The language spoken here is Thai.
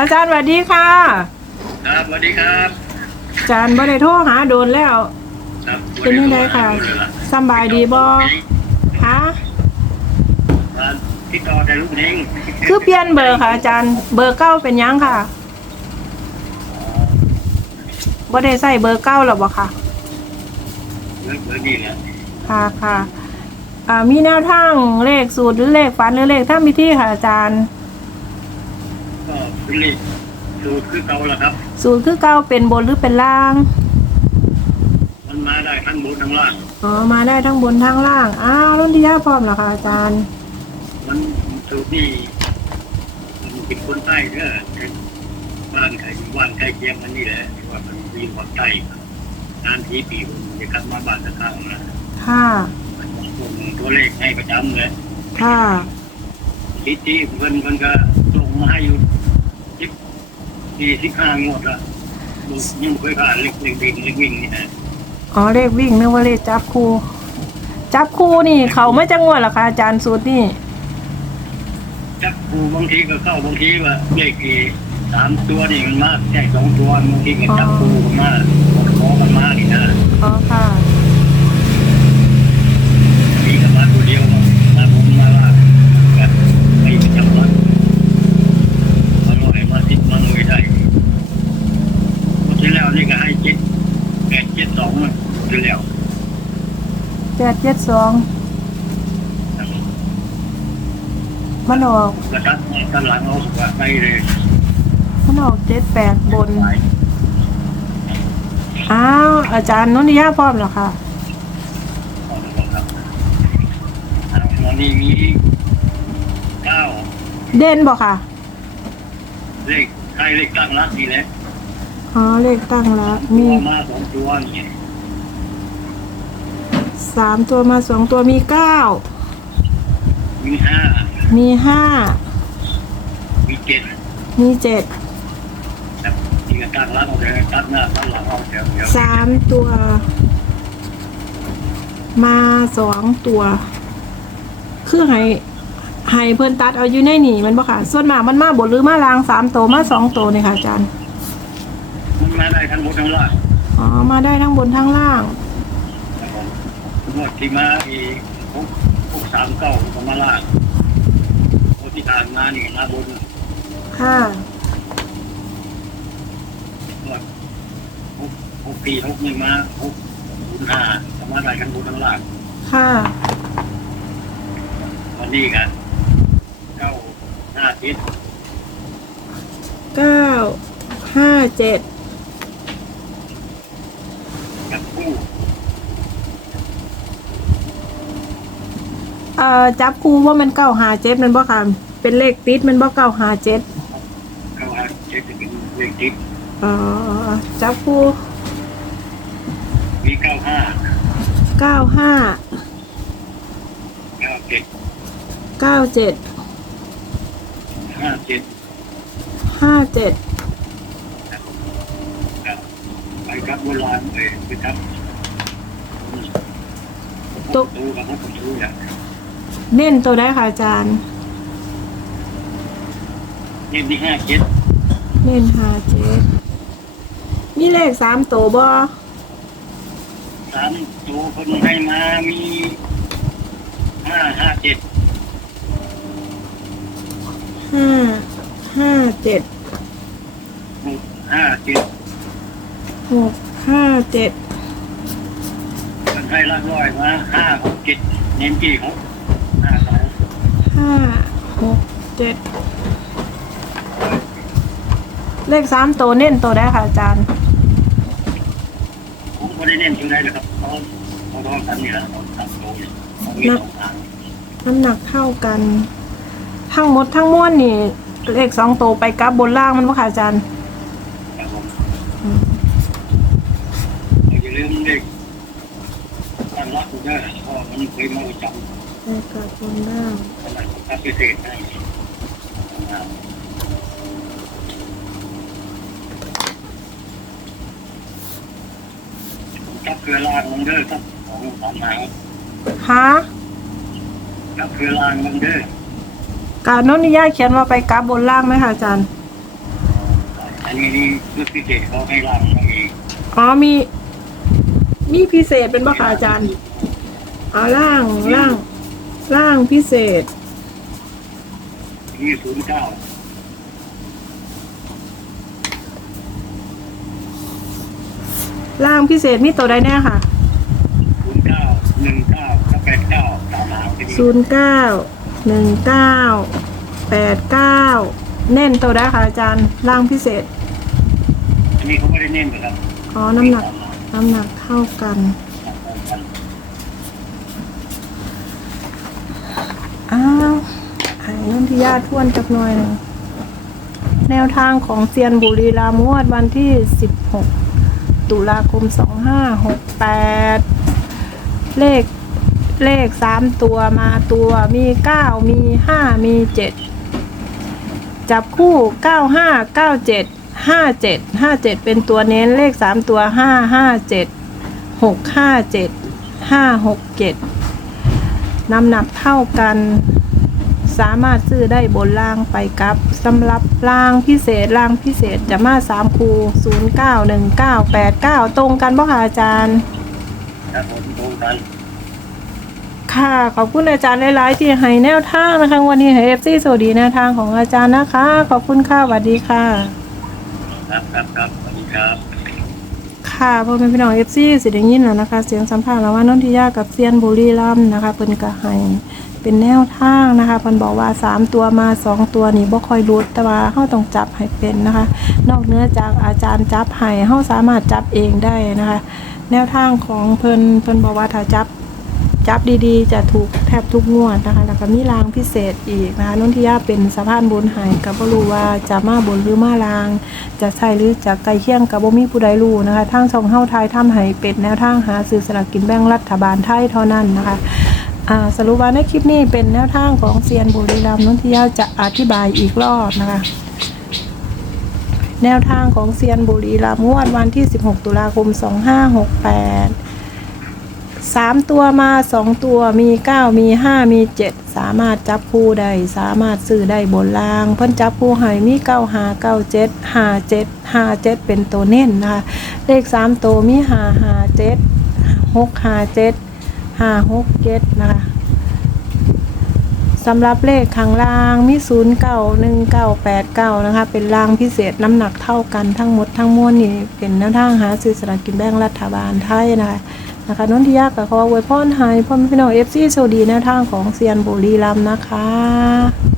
อาจารย์สวัสดีค่ะ ครับสวัสดีครับ อาจารย์บ่ได้โทรหาโดนแล้ว ครับเป็นยังไงค่ะสำบายดีบ่ฮะครับติดต่อแต่ลูกเองคือเปลี่ยนเบอร์ค่ะ อาจารย์ เบอร์เก้าเป็นหยังค่ะบ่ได้ใส่เบอร์เก้าหรอบ่ค่ะเบอร์เบอร์นี่แหละค่ะค่ะอ่ามีแนวทางเลขสูตรหรือเลขฝันหรือเลขถ้ามีที่ค่ะอาจารย์ ก็เป็นเลขสูตรคือเก่าแล้วครับ สูตรคือเก้าเป็นบนหรือเป็นล่าง มันมาได้ทั้งบนทั้งล่าง อ๋อ มาได้ทั้งบนทั้งล่าง อ้าวรุ่นที่ย่าพร้อมเหรอคะอาจารย์ มันสูตรนี่มันเป็นคนใต้เด้อเป็นบ้านใครบ้านใกล้เคียงมันนี่แหละที่ว่ามันมีความใต้นานทีปีผมจะกลับมาบ้านสักครั้งนะค่ะมันส่งตัวเลขให้ประจำเลย ค่ะทีที่เพิ่นเพิ่นก็ส่งมาให้อยู่สิบ สี่สิบห้างวดละยังไม่เคยผ่านเลขเด็กๆเลขวิ่งนี่นะอ๋อเลขวิ่งนึกว่าเลขจับคู่จับคู่นี่ เขาไม่จะงวดเหรอคะอาจารย์สูตรนี่จับครูบางทีก็เข้าบางทีว่าเลขอีสามตัวนี่มันมากแค่สองตัวบางทีก็จับครูกันมาขอกันมานี่นะอ๋อค่ะ มีกันมาตัวเดียวมาบุญมาลากันไม่จับมันมาลอยมาติดมาเลยได้คนที่แล้วนี่ก็ให้เจ็ดแปดเจ็ดสองมันที่ แล้วแปดเจ็ดสองมันออกกระชับด้านหลังเอาสุกไปเลยมันออกเจ็ดแปดบน อ้าวอาจารย์นุ่นที่ย่าพร้อมเหรอคะวันนี้มีเก้าเด่นบอกค่ะ เลขใครเลขตั้งรักดีแล้วอ๋อเลขตั้งแล้วตัมีวมาสองตัวนี่ สามตัวมาสองตัวมีเก้ามีห้ามีห้ามีเจ็ดมีเจ็ดแบบที่ก็ตั้งรักเอาเลยตั้งหน้าตั้งหลังเอาเดี๋ยวเดี๋ยวสามตัว มาสองตัว คือให้ให้เพิ่นตัดเอาอยู่ในนี่มันบ่ค่ะ ส่วนมากมันมาบนหรือมาลางสามตัวมาสองตัวเนี่ยค่ะอาจารย์มันมาได้ทั้งหมดทั้งล่างอ๋อมาได้ทั้งบนทั้งล่างนะครับ งวดที่มาอีกหกหกสามเก้าก็มาล่างงวดที่ผ่านมานี่มาบนค่ะ งวดหกหกปีหกหนึ่งมาหกศูนย์ห้าก็มาได้ทั้งบนทั้งล่างค่ะ วันนี้กันเก้าห้าทิศเก้า ห้าเจ็ด กับคู่ เอ่อจับคู่ว่ามันเก้าหาเจ็ดมันบ่ค่ะ เป็นเลขติดมันบ่เก้าหาเจ็ดเก้าห้าเจ็ดจะเป็นเลขทิศอ๋อจับคู่มีเก้าห้าเก้าห้าเก้าเจ็ดเก้าเจ็ดห้าเจ็ดห้าเจ็ดครับไปครับโบราณเลยไปครับตุ๊กดูกับพวกผมดูอย่าง เน้นตัวได้ค่ะอาจารย์นี่มีห้าเจ็ดเน้นหาเจ็ดมีเลขสามตัวบ่สามตัวคนให้มามีห้าห้าเจ็ดห้าห้าเจ็ดหกห้าเจ็ดหกห้าเจ็ดคนให้ละร้อยมาห้าหกเจ็ดเน้นกี่หกห้าสอง ห้าหกเจ็ดเลขสามตัวเน้นตัวได้ค่ะอาจารย์ผมไม่ได้เน้นตรงไหนเลยครับเขาเขาต้องกันนี่แหละเขาตัดโตเนี่ยเขามีสองทางน้ำหนักเท่ากัน ทั้งหมดทั้งมวลนี่ เลขสองตัวไปกลับบนล่างมันบ่ค่ะอาจารย์ครับผมอืมอย่าลืมเด็กตั้งรักคุณได้เพราะมันเคยมาประจำ ไปกลับบนล่างขนาดของการพิเศษได้กับเครือรางมันเด้อครับของสามหางฮะกับเครือรางมันเด้อการโน้นนิยายเขียนว่าไปกราบบนล่างไหมคะอาจารย์คอันนี้นี่คือพิเศษเขาให้ร่างมาเองอ๋อมี มีพิเศษเป็นบ่คะอาจารย์อ๋อล่างล่าง ล่างพิเศษมีศูนย์เก้าล่างพิเศษมีตัวใดแน่ค่ะศูนย์เก้าหนึ่งเก้าและแปดเก้าตามหางไปดีศูนย์เก้าหนึ่งเก้าแปดเก้าเน้นตัวได้ค่ะอาจารย์ล่างพิเศษ อันนี้เขาไม่ได้เน้นนะครับอ๋อน้ำหนัก น้ำหนักเท่ากัน อ้าวไอ้ นุ่นที่ญาติทวนจักหน่อยหนึ่งแนวทางของเซียนบุรีรามวดวันที่ 16 ตุลาคม 2568 เลขเลข 3 ตัวมาตัวมี 9 มี 5 มี 7 จับคู่ 95 97 57 57 เป็นตัวเน้นเลข 3 ตัว 5 5 7 6 5 7 5 6 7 น้ำหนักเท่ากัน สามารถซื้อได้บนล่างไปกับสำหรับล่างพิเศษล่างพิเศษจะมาสามคูศูนย์เก้าหนึ่งเก้าแปดเก้าตรงกันบ่คะอาจารย์ ครับผมตรงกัน ค่ะขอบคุณอาจารย์หลาย ๆ ที่ให้แนวทางนะคะวันนี้ให้เอฟซีสวัสดีแนวทางของอาจารย์นะคะ ขอบคุณค่ะสวัสดีค่ะ ครับครับครับสวัสดีครับ ค่ะพ่อแม่พี่น้องเอฟซีสิได้ยินแล้วนะคะ เสียงสัมภาษณ์ระหว่างนนทิยากับเซียนบุรีรัมย์นะคะเพิ่นก็ให้เป็นแนวทางนะคะเพิ่นบอกว่า 3 ตัวมา 2 ตัวนี่บ่ค่อยรุดแต่ว่าเฮาต้องจับให้เป็นนะคะ นอกเหนือจากอาจารย์จับให้เฮาสามารถจับเองได้นะคะ แนวทางของเพิ่นเพิ่นบอกว่าถ้าจับ จับดีๆ จะถูกแทบทุกงวดนะคะ แล้วก็มีรางพิเศษอีกนะคะนุ่นทิยาเป็นสะพานบุญใหายก็บ่รู้ว่าจะมาบนหรือมาลาง จะใช่หรือจะไกลเคียงกับบ่มีผู้ใดรู้นะคะทางช่องเฮ้าไทยทำให้เป็นแนวทางหาซื้อสลากกินแบ่งรัฐบาลไทยเท่านั้นนะคะอ่าสรุปว่าในคลิปนี้เป็นแนวทางของเซียนบุรีรัมย์นุ่นทิยาจะอธิบายอีกรอบนะคะแนวทางของเซียนบุรีรัมย์งวดวันที่ 16 ตุลาคม 2568 สามตัวมาสองตัวมีเก้ามีห้ามีเจ็ดสามารถจับคู่ได้สามารถซื้อได้บนล่าง เพิ่นจับคู่ให้มีเก้าหาเก้าเจ็ดหาเจ็ดหาเจ็ดเป็นตัวเน้นนะคะเลขสามตัวมีหาหาเจ็ดหกหาเจ็ดหาหกเจ็ดนะคะสำหรับเลขข้างล่างมีศูนย์เก้าหนึ่งเก้าแปดเก้านะคะ เป็นล่างพิเศษน้ำหนักเท่ากันทั้งหมดทั้งมวลนี่เป็นแนวทางหาซื้อสลากกินแบ่งรัฐบาลไทยนะคะ นะคะนนทิยากับขออวยพรให้พ่อแม่พี่น้องเอฟซีโชคดีแนวทางของเซียนบุรีรัมย์นะคะ